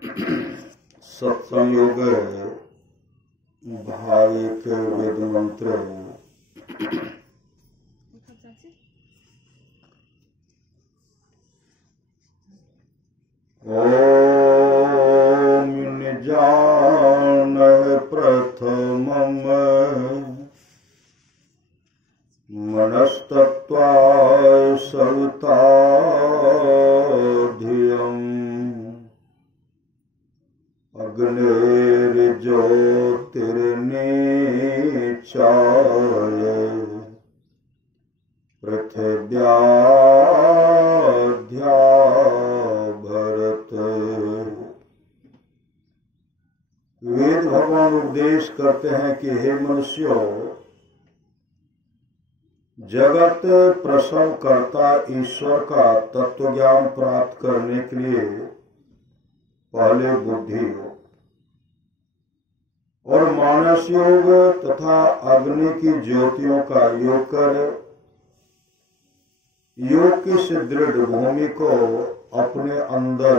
सत्संयोग भाई के वेद मंत्र ओम निजान प्रथमम मनस्तत्वाय सविताधियम् अग्निर्ज्योतिर्निचाय पृथिव्याद्या भरत। वेद भगवान उपदेश करते हैं कि हे मनुष्यों, जगत प्रसव करता ईश्वर का तत्व ज्ञान प्राप्त करने के लिए पहले बुद्धि योग और मानस योग तथा अग्नि की ज्योतियों का योग कर योग की सुदृढ़ भूमि को अपने अंदर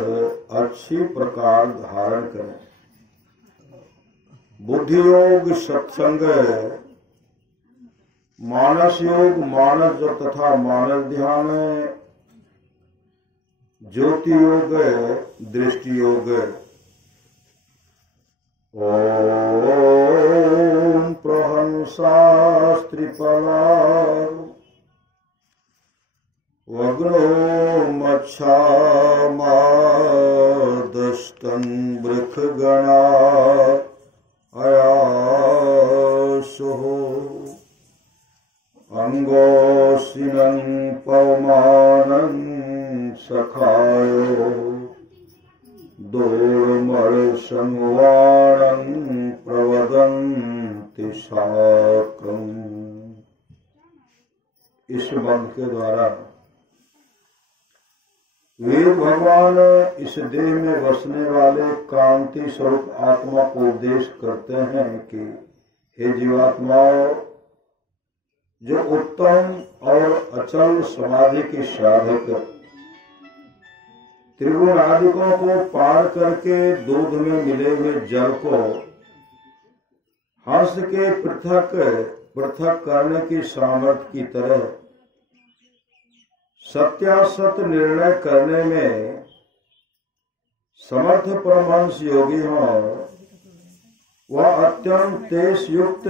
अच्छी प्रकार धारण करें। बुद्धि योग सत्संग, मानस योग मानस तथा मानस ध्यान, ज्योति योग दृष्टि योग। ओम प्रहंसास्त्रिपला वग्नो मच्छामादष्टं वृखगणा अयासुः अंगोसिनं पवमानं सखायो दोर्मर्षंवाणं प्रवदन्ति शाकम्। इस मंत्र के द्वारा वेद भगवान इस देह में बसने वाले कांति स्वरूप आत्मा को उपदेश करते हैं कि हे जीवात्माओं, जो उत्तम और अचल समाधि की साधक त्रिगुण आदिकों को पार करके दूध में मिले हुए जल को हंस के पृथक पृथक करने की सामर्थ्य की तरह सत्यासत निर्णय करने में समर्थ परमहंस योगी हो, वह अत्यंत तेज युक्त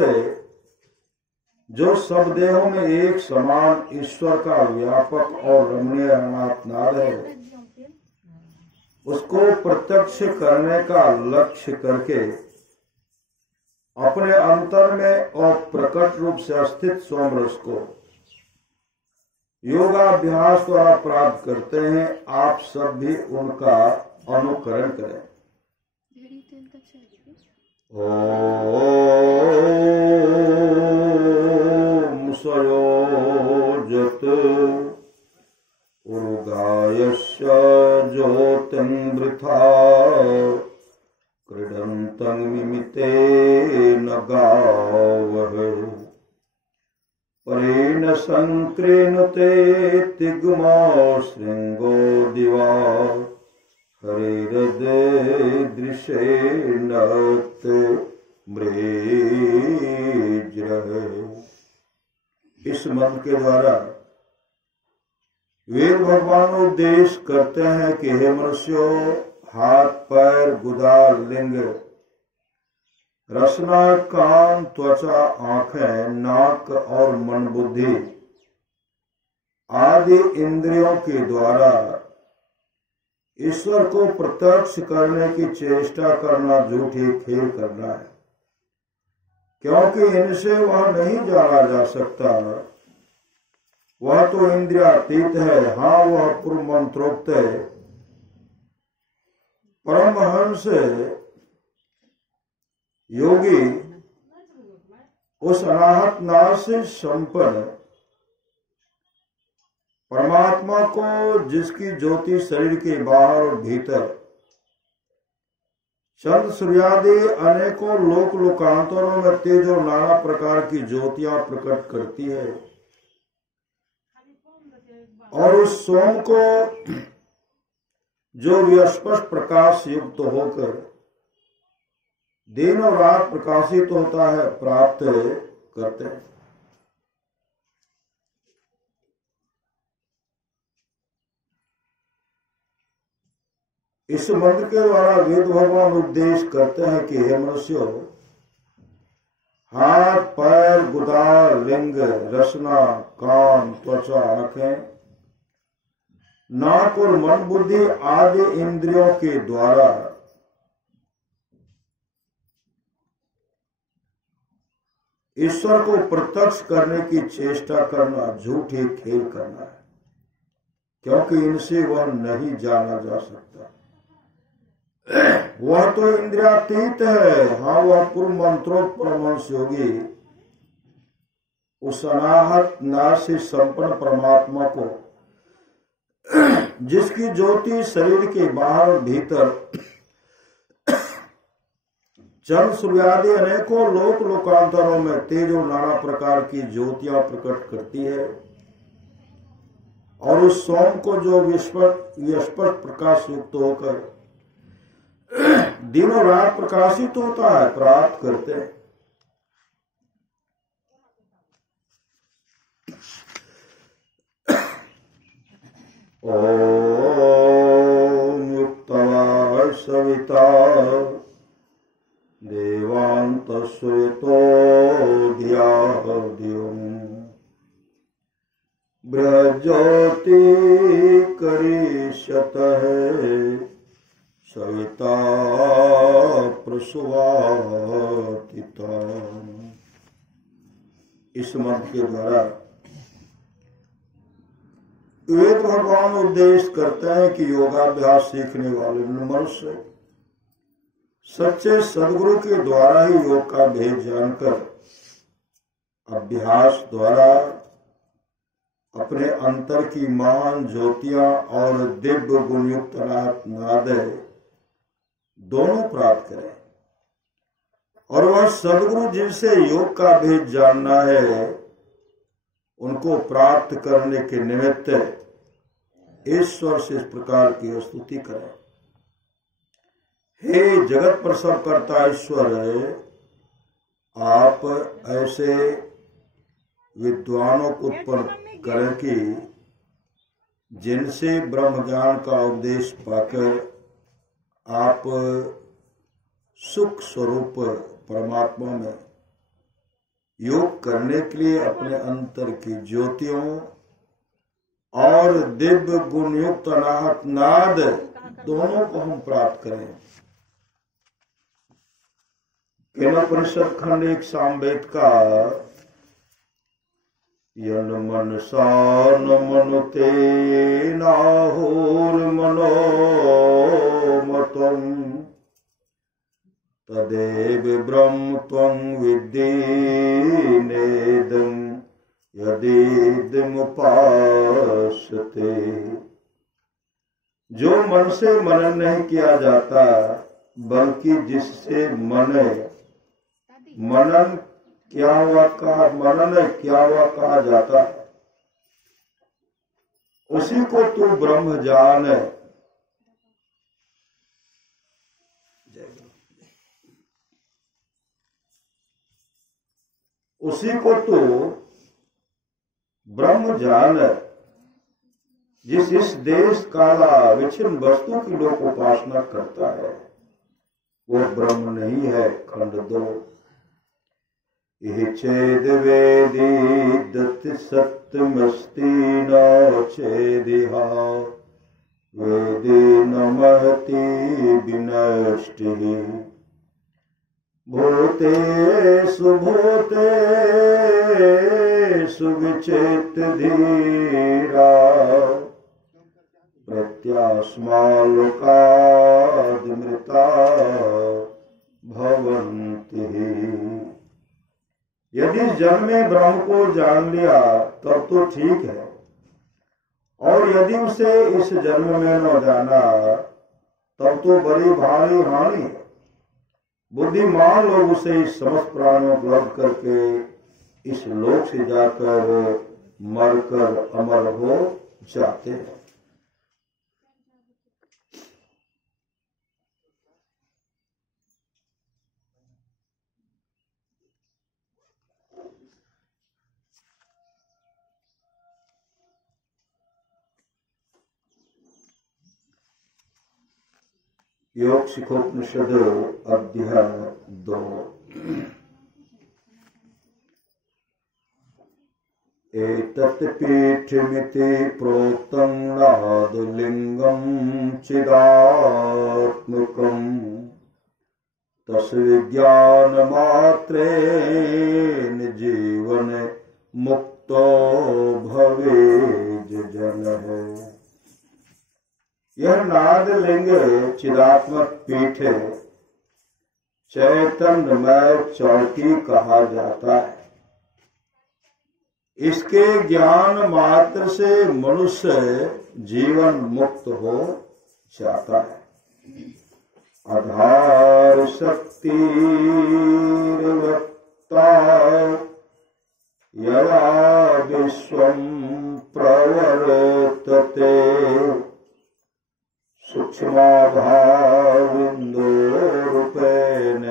जो सब देहों में एक समान ईश्वर का व्यापक और रमणीय अनात्नाद है, उसको प्रत्यक्ष करने का लक्ष्य करके अपने अंतर में और प्रकट रूप से स्थित सोमरस को योगाभ्यास द्वारा प्राप्त करते हैं। आप सब भी उनका अनुकरण करें। ओम सयोजत उर्गायस्य ज्योतिर्वृथा क्रीडन्तं मिमितेन गावः परेण संक्रेणुते तिग्मो शृंगो दिवा हरिहृदयदृशेन मृज्रः। इस मंत्र के द्वारा वेद भगवान उपदेश करते हैं कि हे मनुष्यों, हाथ पैर गुदा लिंग रसना कान त्वचा आंखें नाक और मन बुद्धि आदि इंद्रियों के द्वारा ईश्वर को प्रत्यक्ष करने की चेष्टा करना झूठी खेल करना है, क्योंकि इनसे वह नहीं जाना जा सकता। वह तो इंद्रियातीत है। हाँ, वह पूर्व मंत्रोक्त है। परमहंस योगी उस अनाहत नाश से संपन्न परमात्मा को, जिसकी ज्योति शरीर के बाहर और भीतर चंद्र सूर्यादि अनेकों लोक लोकांतरों में तेज और नाना प्रकार की ज्योतियां प्रकट करती है, और उस सोम को जो विस्पष्ट प्रकाश युक्त होकर दिन और रात प्रकाशित होता है, प्राप्त करते हैं। इस मंत्र के द्वारा वेद भगवान उपदेश करते हैं कि हे मनुष्यों, हाथ, पैर, गुदा, लिंग, रसना, कान, त्वचा, आंखें, नाक और मन बुद्धि आदि इंद्रियों के द्वारा ईश्वर को प्रत्यक्ष करने की चेष्टा करना झूठे खेल करना है, क्योंकि इनसे वह नहीं जाना जा सकता। वह तो इंद्रियातीत है। हाँ, वह पूर्व मंत्रोक्त परमहंस योगी उस अनाहत नाश से संपन्न परमात्मा को, जिसकी ज्योति शरीर के बाहर और भीतर चंद्र सूर्यादि अनेकों लोक लोकांतरों में तेज और नाना प्रकार की ज्योतियां प्रकट करती है, और उस सोम को जो विस्पष्ट प्रकाश युक्त होकर दिन और रात प्रकाशित होता है, प्राप्त करते हैं। ओम युक्तवा सविता देवांतस्वेतो धियाद्युम् बृहज्योति करिष्यतः सविता प्रसवातिता। इस मंत्र के द्वारा वेद भगवान उपदेश करते हैं कि योगाभ्यास सीखने वाले मनुष्य सच्चे सदगुरु के द्वारा ही योग का भेद जानकर अभ्यास द्वारा अपने अंतर की महान ज्योतियां और दिव्य गुणयुक्त नाद दोनों प्राप्त करें, और वह सदगुरु जिनसे योग का भेद जानना है, उनको प्राप्त करने के निमित्त ईश्वर से इस प्रकार की स्तुति करें। हे जगत प्रसव करता ईश्वर, आप ऐसे विद्वानों को उत्पन्न करें कि जिनसे ब्रह्म ज्ञान का उपदेश पाकर आप सुख स्वरूप परमात्मा में योग करने के लिए अपने अंतर की ज्योतियों और दिव्य गुणयुक्त अनाहत नाद दोनों को हम प्राप्त करें। केनोपनिषद खंड 1 सामवेद का यन मनसा न मनुते नाहुर मनोमतम् तदेव ब्रह्म त्वं विद्धि नेदं यदिदमुपासते। जो मन से मनन नहीं किया जाता, बल्कि जिससे मनन क्या हुआ कहा जाता है, उसी को तू ब्रह्म जान है। उसी को तू ब्रह्म जान है। जिस इस देश काला विच्छिन्न वस्तु की लोक उपासना करता है, वो ब्रह्म नहीं है। खंड 2 यह चेद वेदी दत्त सत्यमस्ति न चेदिहा वेदी न महति विनष्टि भूतेषु भूतेषु विचेत धीरा प्रत्यास्मालोकादमृता भवन्ति। यदि जन्म में ब्रह्म को जान लिया तब तो ठीक है, और यदि उसे इस जन्म में न जाना तब तो बड़ी भारी हानि है। बुद्धिमान लोग उसे इस समस्त प्राणियों उपलब्ध करके इस लोक से जाकर मरकर अमर हो जाते हैं। योग शिखोपनिषद अध्याय 2। एतत् पीठमिति प्रोक्तं नादलिङ्गं चिदात्मकम् तस्य विज्ञानमात्रेण जीवने मुक्तो भवेत् जनः। यह नादलिंग चिदात्मक पीठ चैतन्यमय चौकी कहा जाता है। इसके ज्ञान मात्र से मनुष्य जीवन मुक्त हो जाता है। आधार शक्ति वक्ता यया विश्वं प्रवर्तते सूक्ष्माभाविन्दो रूपेण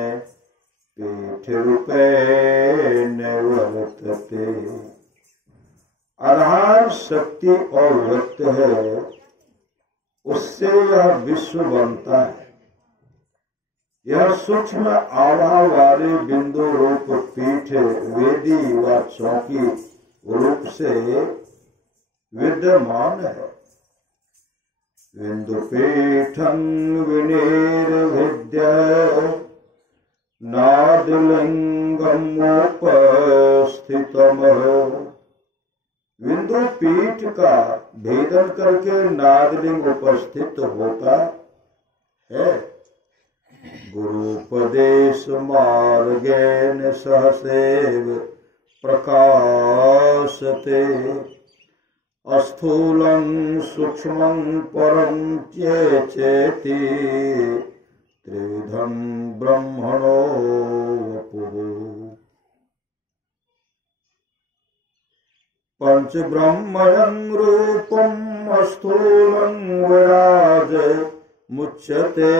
पीठ रूपेण वर्तते। आधार शक्ति और व्यक्त है, उससे यह विश्व बनता है। यह सूक्ष्म आभा वाले बिंदु रूप पीठ वेदी व चौकी रूप से विद्यमान है। विन्दुपीठं विनिर्भिद्य नादलिंगमुपस्थितम्। विंदु पीठ का भेदन करके नादलिंग उपस्थित होता है। गुरुपदेश मार्गेण सहसेव प्रकाशते अस्थूलं सूक्ष्मं परं चेति त्रिविधं ब्रह्मणो वपुः। पंच ब्रह्मणं रूपम् अस्थूलं विराज मुच्यते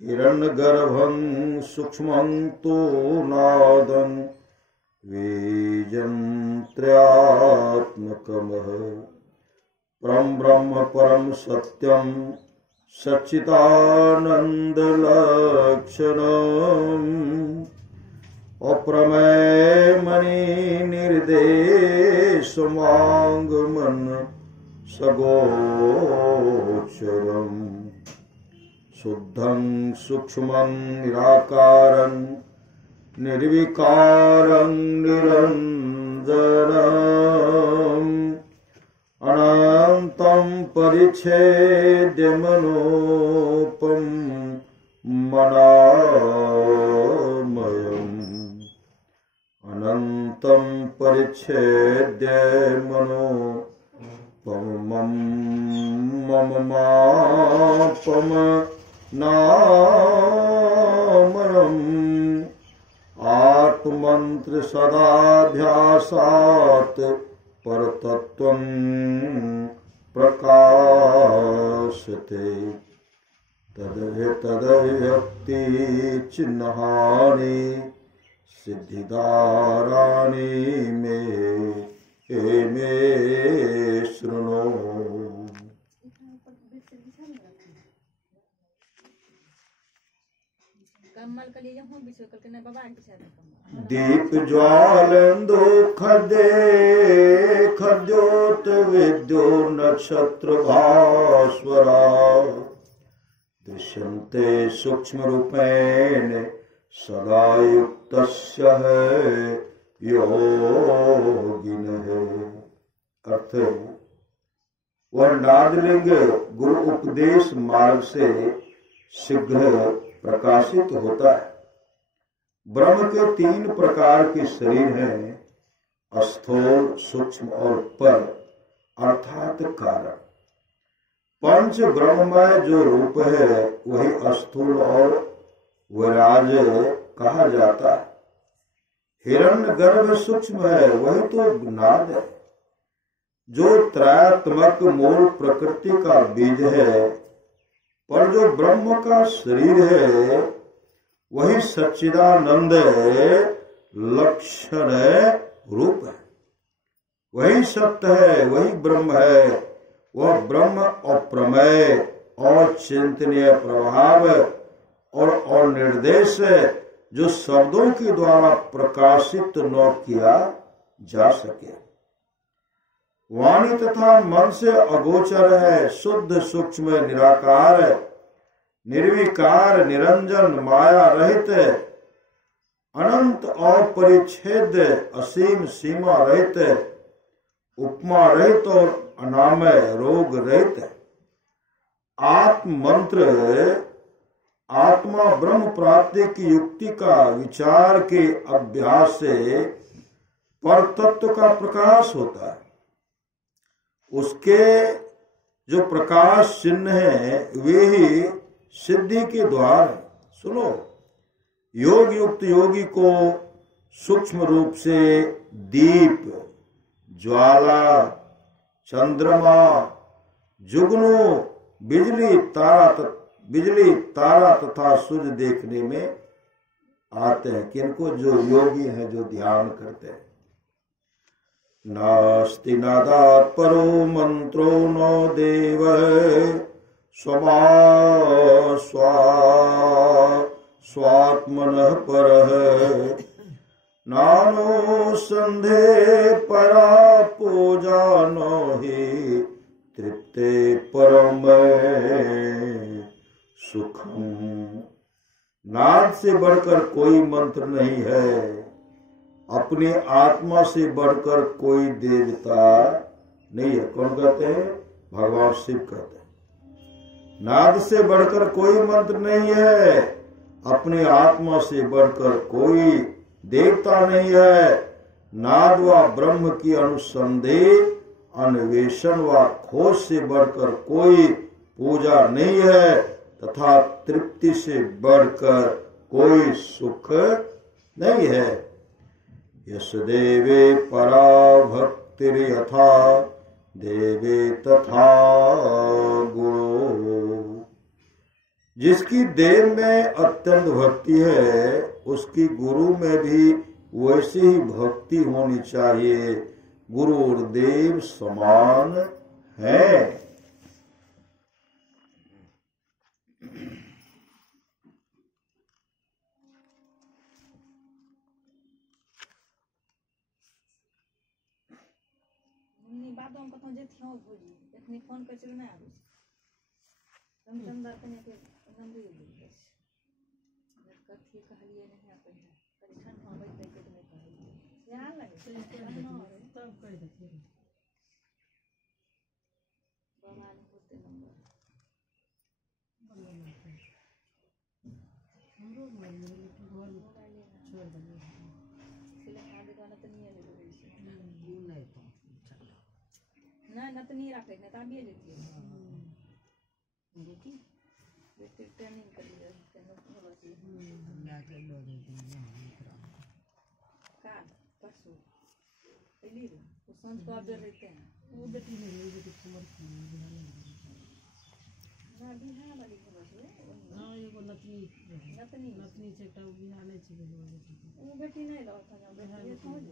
हिरण्यगर्भं सूक्ष्मं तु नादं वीजन्त्र्यात्मकमः। परं ब्रह्म परं सत्यं सच्चिदानन्दलक्षणम् अप्रमेयमणि निर्देशमाङ्गमन् सगोचरम् शुद्धं सूक्ष्मं निराकारं निर्विकारं निरञ्जनम् अनन्तं परिच्छेद्यमनोपं मनामयम्। अनन्तं परिच्छेद्यमनोपं मम मापम नामयम्। आत्मंत्र सदाभ्यासात् परतत्त्वं प्रकाशते तदव्यक्ति चिन्हानि सिद्धिदाराणि मे शृणु। दीप ज्वालंदो खदे खद्योत विद्यो नक्षत्र भास्वरा दृश्यन्ते सूक्ष्म रूपेण सदा युक्तस्य योगिनः। अर्थ वह नादलिंग गुरु उपदेश मार्ग से शीघ्र प्रकाशित होता है। ब्रह्म के 3 प्रकार के शरीर हैं, स्थूल सूक्ष्म और पर अर्थात कारण। पंच ब्रह्ममय जो रूप है वही स्थूल और विराज कहा जाता है। हिरण्यगर्भ सूक्ष्म है, वही तो नाद है। जो त्रयात्मक मूल प्रकृति का बीज है, पर जो ब्रह्म का शरीर है वही सच्चिदानंद लक्षण रूप है। वही सत्य है, वही ब्रह्म है। वह ब्रह्म अप्रमेय अचिंतनीय प्रभाव और निर्देश जो शब्दों के द्वारा प्रकाशित न किया जा सके। वाणी तथा मन से अगोचर है, शुद्ध सूक्ष्म निराकार निर्विकार निरंजन माया रहित अनंत अपरिच्छेद असीम सीमा रहित उपमा रहित और अनामय रोग रहित आत्म मंत्र आत्मा ब्रह्म प्राप्ति की युक्ति का विचार के अभ्यास से पर तत्व का प्रकाश होता है। उसके जो प्रकाश चिन्ह है वे ही सिद्धि के द्वार है। सुनो, योग युक्त योगी को सूक्ष्म रूप से दीप, ज्वाला, चंद्रमा, जुगनू, बिजली तारा तथा सूर्य देखने में आते हैं। किनको? जो योगी हैं, जो ध्यान करते हैं। नास्ति नादात् परो मंत्रो नो देव स्वात्मनः परः नानो संधे परा पूजा नो हि तृप्ते परम सुखम। नाद से बढ़कर कोई मंत्र नहीं है, अपनी आत्मा से बढ़कर कोई देवता नहीं है। कौन कहते हैं? भगवान शिव कहते हैं। नाद से बढ़कर कोई मंत्र नहीं है, अपनी आत्मा से बढ़कर कोई देवता नहीं है। नाद व ब्रह्म की अनुसंधेह अन्वेषण व खोज से बढ़कर कोई पूजा नहीं है तथा तृप्ति से बढ़कर कोई सुख नहीं है। यश देवे परा भक्तिर यथा देवे तथा गुरु। जिसकी देव में अत्यंत भक्ति है उसकी गुरु में भी वैसी ही भक्ति होनी चाहिए। गुरु और देव समान है। बातों को तो जे थियो भूली इतनी फोन कर चले ना आबे समझदार कने के नंदी बोल बस कथी कहलिए नहीं आपे परीक्षण आबै तक के नहीं कहलिए यहाँ लगे तब कह देते भगवान होते नंबर हमरो मोबाइल में छोड़ दे सिले आदि गाना तो नहीं है क्यों नहीं तो ना तो नहीं रखे ना ताबिए लेती है बेटी बेटी ट्रेनिंग कर लिया तेनो होती ना के लो दे का परसों पहली वो सांझ को ऑर्डर रहते हैं वो बेटी नहीं बेटी कुमार की ना बिहार वाली खबर है ना एगो नतनी से एकटा बिहार नहीं छी वो बेटी नहीं रहा था बिहार ये समझ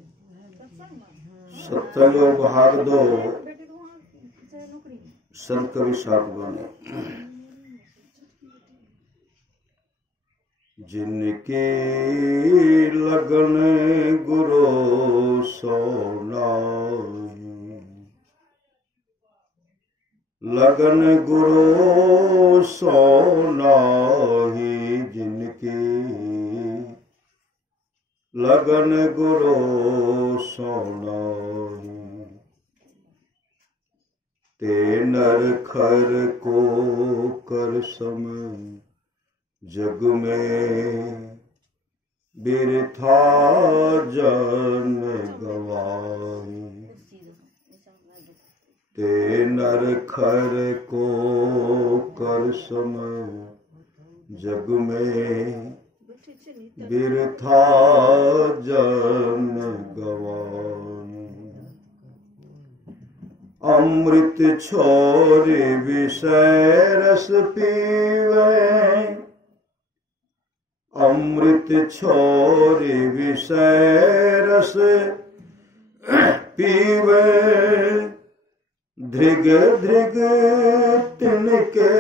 सत्संग भाग 2 संत कवि साधुवानी। जिनके लगन गुरु सोनाही, लगन गुरु सोनाही। जिनके लगन गुरु सोनाही, ते नर खर को कर सम जग में बिरथा जन्म गवाई। ते नर खर को कर सम जग में बिरथा जन्म गवाई। अमृत छोरे विषय रस पीवे, अमृत छोरे विषय रस पीवे। धृग धृग तिनके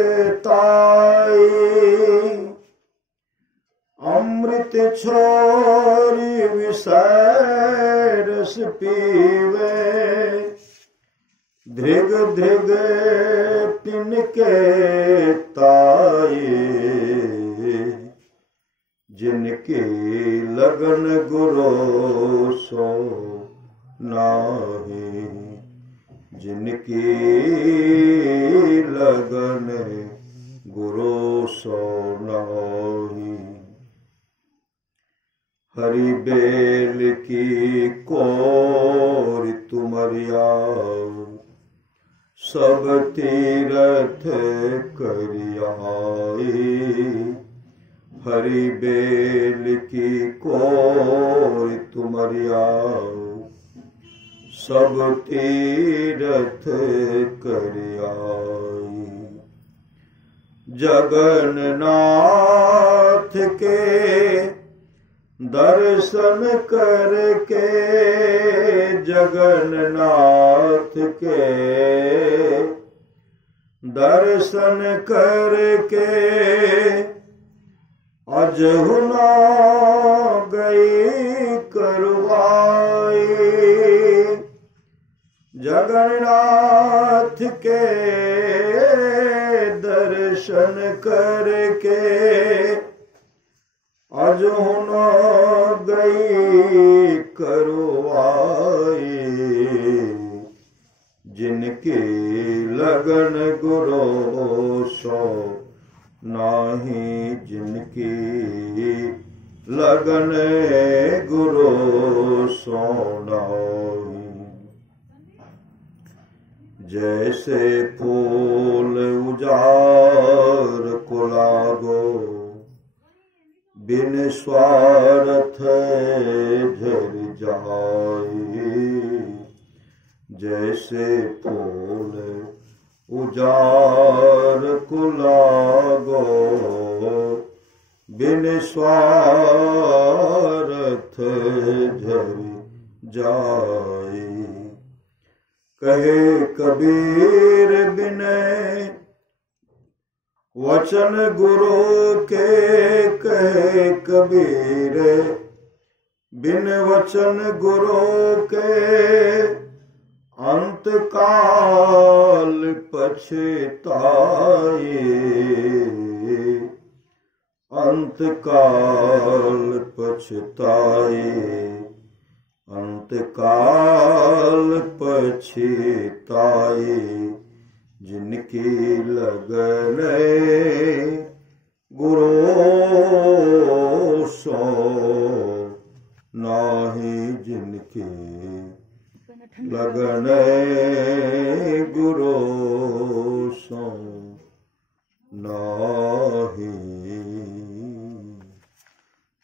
छोरी विषय रस पीवे, धृग धृग तिनके ताये, जिनकी लगन गुरु सो नाहि, जिनकी लगन गुरु सो नाहि। हरि बेल की कोर तुमरिया, सब तीरथ करियाई, हरि बेल की कोर तुमरिया, सब तीरथ करियाई। जगन्नाथ के दर्शन करके, जगन्नाथ के दर्शन करके, अजहु ना गई करवाई, जगन्नाथ के दर्शन करके, अजहु ना गई करवाई, जिनकी लगन गुरु सो नाही, जिनकी लगन गुरु सो नाही। जैसे फूल उजाड़ को लागो, बिन स्वार्थ झर जाए, जैसे फूल उजाड़ को लागो, बिन स्वार्थ झर जाए। कहे कबीर बिनय वचन गुरु के, कहे कबीर बिन वचन गुरु के, अंत काल पछताए, अंत काल पछताए, अंत काल पछताए, जिनकी लगन गुरु सो नाही, जिनकी लगन गुरु सो नाही,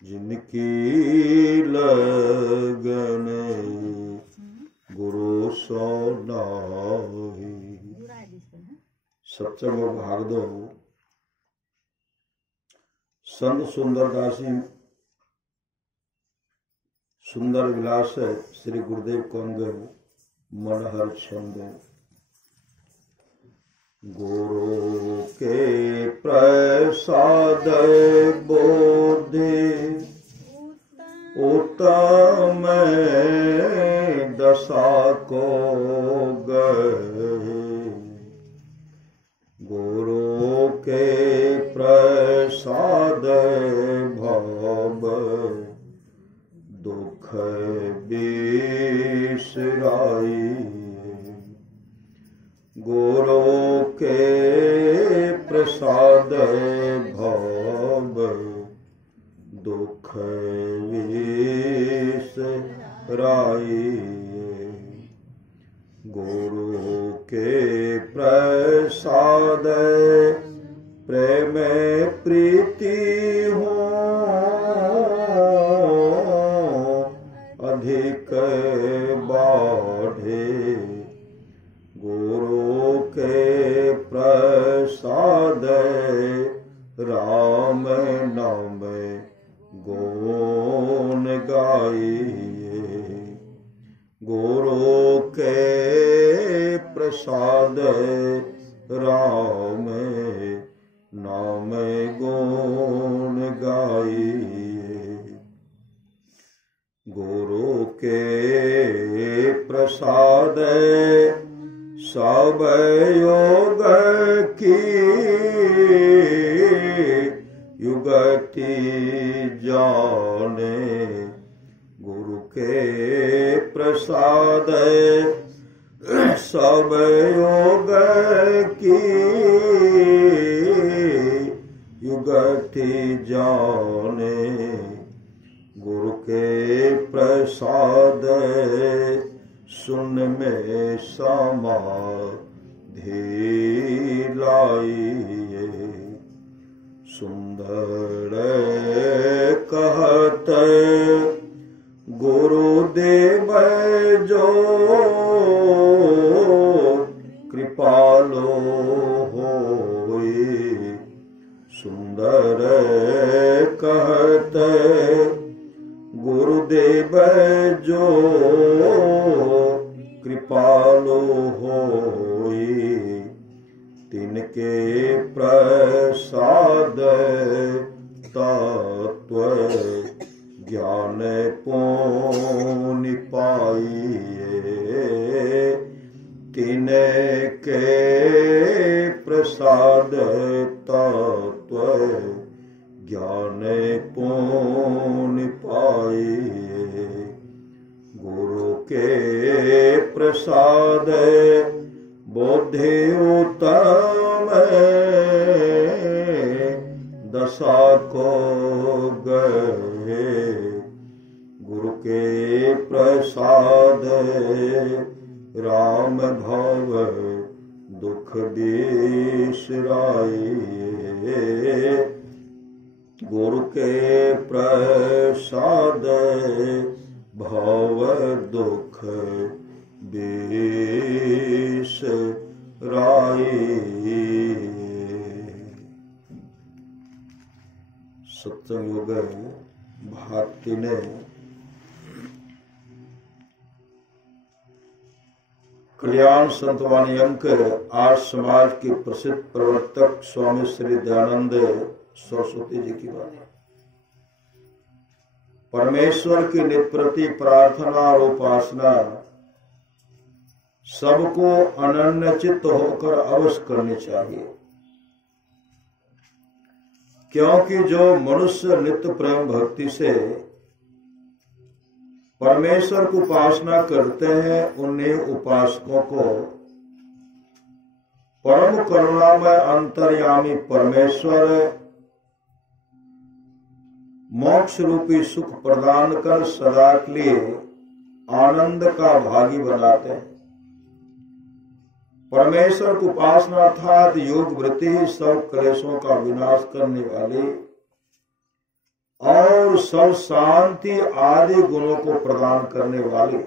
जिनकी लगन गुरु सो नाही। सप्तम भाग दो। संत सुंदरदासी सुंदर विलास श्री गुरुदेव कौंगे मनहर छंद। गुरु के प्रसाद बोधि उत्तम दशा को गए, गुरु के प्रसाद भव दुख बिसराई, गुरु के प्रसाद भव दुख बिसराई, गुरु के प्रसाद प्रेम प्रीति हो अधिक बाढ़े, गुरु के प्रसाद राम नाम गुण गाइए, गुरु के प्रसाद राम नाम गुण गाइए, सब योग की युगति जाने, गुरु के प्रसाद सब योग की युगति जाने, गुरु के प्रसाद सुन में समाधि लाइए। सुंदर कहत गुरुदेव जो कृपालो होई। सुंदर कहत गुरुदेव जो कृपालो होई। तिनके प्रसाद तत्व ज्ञान पुनि पाइए। तिनके प्रसाद तत्व ज्ञान पुनि पाइए। गुरु के प्रसाद बोधि उत्तम दशा को गए। गुरु के प्रसाद राम भव दुख बिसराइए। गुरु के प्रसाद भव दुख बिसराइए। सत्संग योग भाग 3 कल्याण संतवाणी अंक 8 समाज के प्रसिद्ध प्रवर्तक स्वामी श्री दयानंद सरस्वती जी की वाणी। परमेश्वर के नित्य प्रति प्रार्थना और उपासना सबको अनन्य चित्त होकर अवश्य करनी चाहिए, क्योंकि जो मनुष्य नित्य प्रेम भक्ति से परमेश्वर को उपासना करते हैं, उन्हीं उपासकों को परम करुणामय अंतर्यामी परमेश्वर मोक्ष रूपी सुख प्रदान कर सदा के लिए आनंद का भागी बनाते हैं। परमेश्वर की उपासना अर्थात योग वृत्ति ही सब क्लेशों का विनाश करने वाली और सब शांति आदि गुणों को प्रदान करने वाली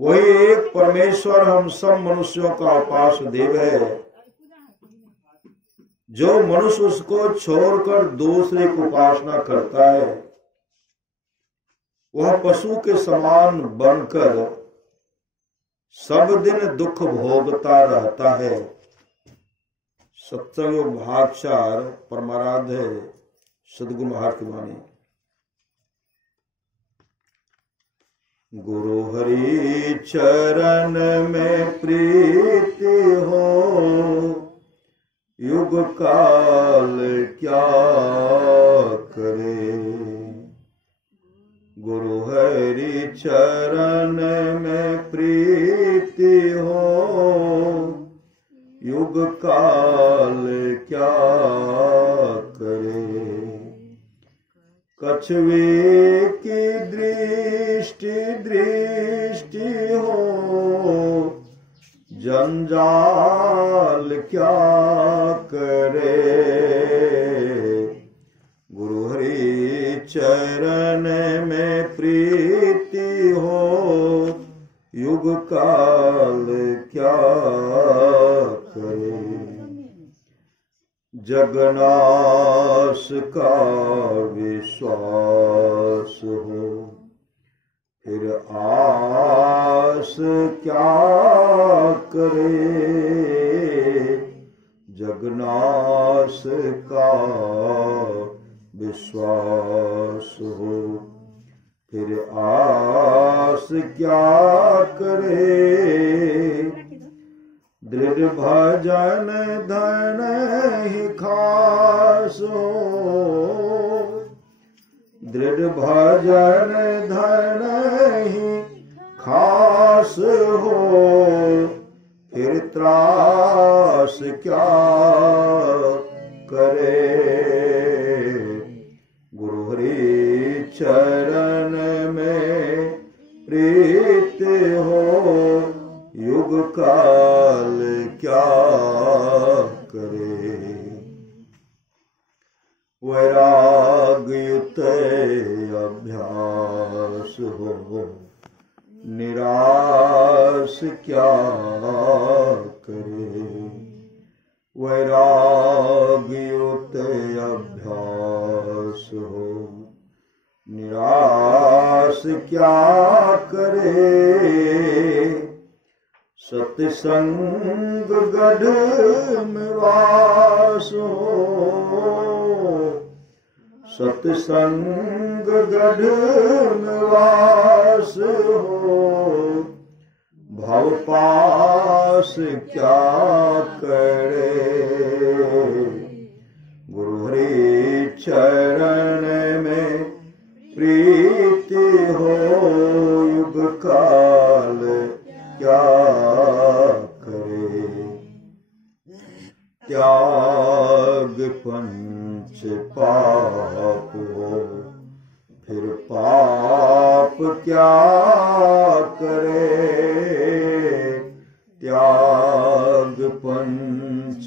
वही एक परमेश्वर हम सब मनुष्यों का उपास्य देव है। जो मनुष्य उसको छोड़कर दूसरे की उपासना करता है, वह पशु के समान बनकर सब दिन दुख भोगता रहता है। सत्संग भाग 4 परमाराध्य सद्गुरु महाराज की वाणी। गुरु हरि चरण में प्रीति हो, युग काल क्या करे। गुरु हरि चरण में प्रीति हो, युग काल क्या करे। कछुए की दृष्टि हो, जंजाल क्या करे। गुरु हरि चरण में प्रीति हो, युग काल क्या करे। जगन्नाथ का विश्वास हो, फिर आस क्या करे। जगन्नाथ का विश्वास हो, फिर आस क्या करे। दृढ़ भजन धन ही खासो, दृढ़ भजन धन ही खास हो। फिर त्रास क्या करे। गुरु हरि चरण में प्रीत हो, युग काल क्या करे। वैराग युक्त अभ्यास हो, निराश क्या करे। वैराग युक्त अभ्यास हो, निराश क्या करे। सत्संग गढ़ में वास हो, सत्संग गढ़ में वास हो। भव पास क्या करे। गुरु हरि चरण में प्रीति हो, युग काल क्या करे। त्याग पंच पाप हो, फिर पाप क्या करे। त्याग पंच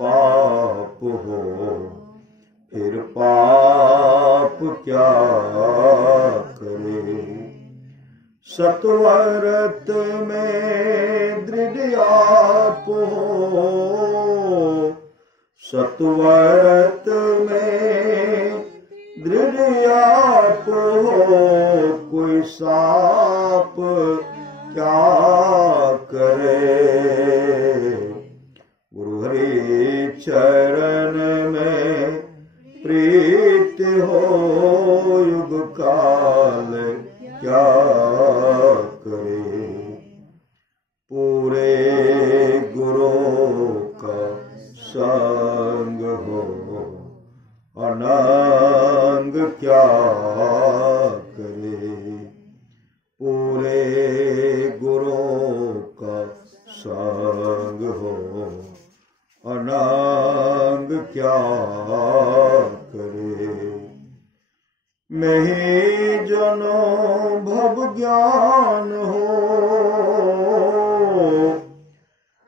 पाप हो, फिर पाप क्या करे। सत्वरत में दृढ़ आप हो, सत्वरत में दृढ़ आप हो। कोई साप क्या करे। गुरु हरि चरण में प्रीत हो, युग काल क्या करे। पूरे गुरु का संग हो, अनंग क्या करे। पूरे गुरु का संग हो, अनंग क्या करे। मैं ही जनो भव ज्ञान हो,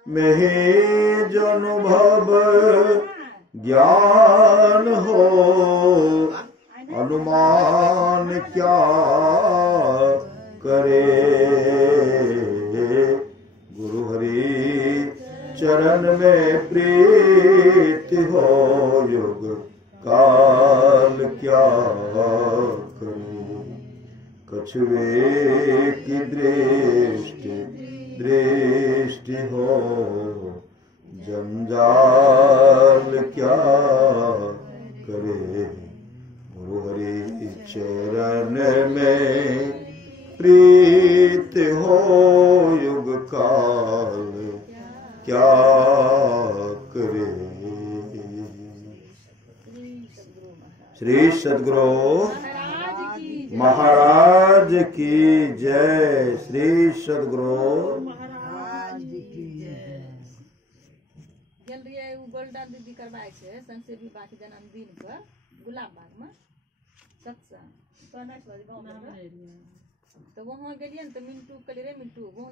मैं ही जनो भव ज्ञान हो। अनुमान क्या करे। गुरु हरि चरण में प्रीति हो, युग काल क्या करूं। कछुए की दृष्टि दृष्टि हो, जंजाल क्या करे। गुरु हरि चरण में प्रीत हो, युग काल क्या करे। श्री सद्गुरु महाराज की जय। श्री सद्गुरु गोल्डन दीदी करवाए छे संसे भी बाकी जन्मदिन पर गुलाब बाग में सत्संग तो वहाँ गेलिए तो मिंटू कहलिए रे मिंटू वो